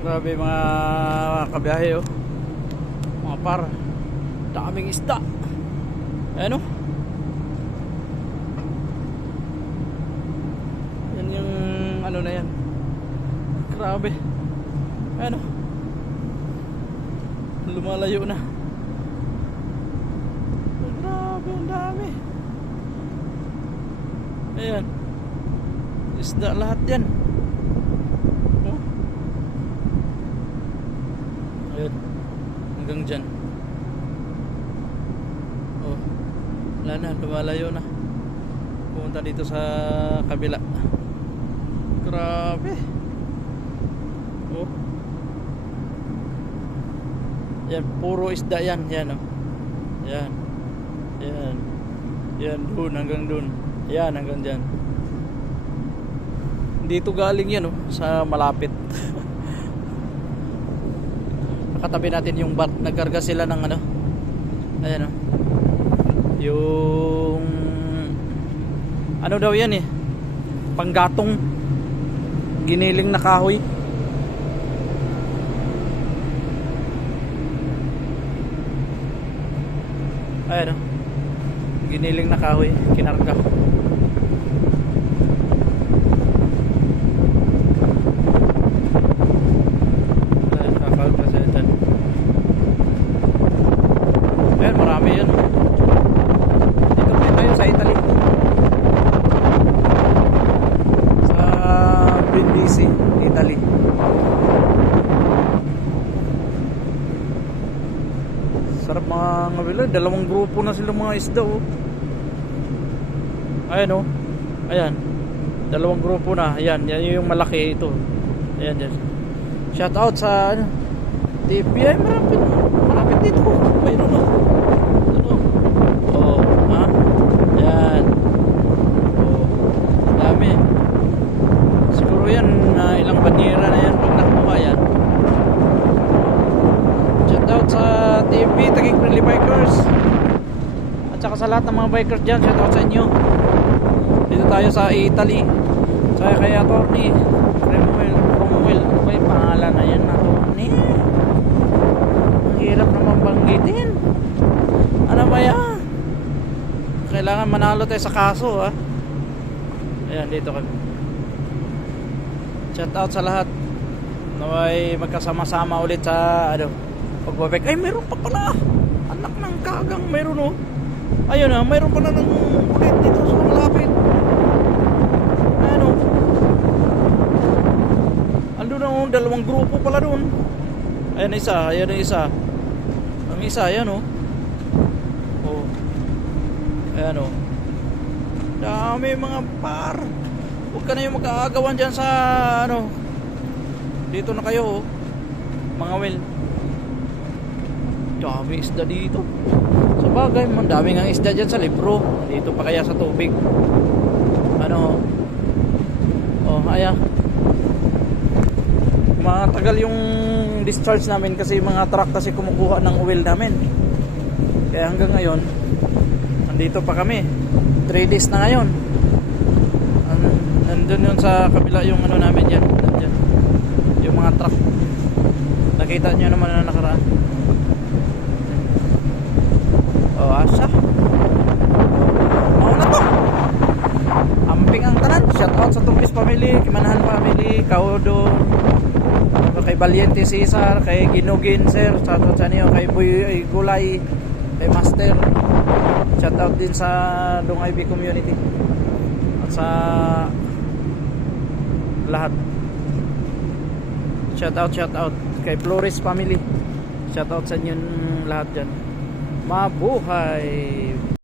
Grabe mga kabiyahe oh. Mga par. Daming isda. Ano? Yan yung ano na yan. Grabe. Ano? Lumalayo na. Grabe, ang dami. Ayan. Isda lahat yan. Ayun. Hanggang dyan. Oh. Wala na, lumalayo na. Pumunta dito sa kabila. Grabe. Oh. Yan, puro isda yan. Yan, oh. Yan. Yan. Yan, dun, hanggang dun. Yan, hanggang dyan. Dito galing yan, oh, sa malapit. Nakatabi natin yung bat. Nagkarga sila ng ano. Ayan, oh. Yung... Ano daw yan, eh. Panggatong. Giniling na kahoy. Ayan, oh. Giniling na kahoy. Kinarga. Ayan, kakaupa sila dyan. Ayan, marami yan. Dito pa tayo sa Italy. Sa Brindisi, Italy. Sarap mga ngabila. Dalawang grupo na sila mga isda oh. Ayan oh. Ayan. Dalawang grupo na. Ayan, yan yung malaki ito. Ayan, yan. Shout out sa ano, TPI. Marapit. Marapit dito. Mayroon oh. Ano? Oh, ha? Ayan. Oh, dami. Siguro yan, na ilang banyera na yan pag nakuha yan. Shout out sa TP, Taguig Friendly Bikers. At saka sa lahat ng mga bikers dyan, shout out sa inyo. Dito tayo sa Italy. Sa kay Atty. Cromwell. Cromwell. Yung pangalan na yan? Atty. Ang hirap naman banggitin. Ano ba yan? Kailangan manalo tayo sa kaso ha. Ayan, dito kami. Shout out sa lahat. Naway magkasama-sama ulit sa ano, pagbabek. Ay, meron pa pala. Anak ng kagang, meron oh. Ayun ah, meron pala ng ulit dito sa malapit. Ano? Ando na oh, dalawang grupo pala doon. Ayan isa, ayan ang isa. Ang isa, ayan oh. Oh. Ayan oh. Dami mga par. Huwag ka na yung mag-aagawan dyan sa ano. Dito na kayo oh. Mga wel. Dami isda dito. Sa bagay, man dami nga isda dyan sa libro. Dito pa kaya sa tubig. Ano? Oh, aya. Matagal yung discharge namin kasi mga truck kasi kumukuha ng oil namin. Kaya hanggang ngayon, nandito pa kami. 3 days na ngayon. An- Nandun yun sa kabila yung ano namin yan. Nandyan. Yung mga truck. Nakita nyo naman na nakaraan. Oh, asa. Mauna to. Amping ang tanan. Shout out sa Tumpis Kimanahan family, Kaudo, kay Valiente Cesar, kay Ginugin sir, shout out sa niyo, kay Boy ay, Gulay, kay Master. Shout out din sa Dungay B community. At sa lahat. Shout out, shout out kay Flores family. Shout out sa inyo lahat dyan. Mabuhay!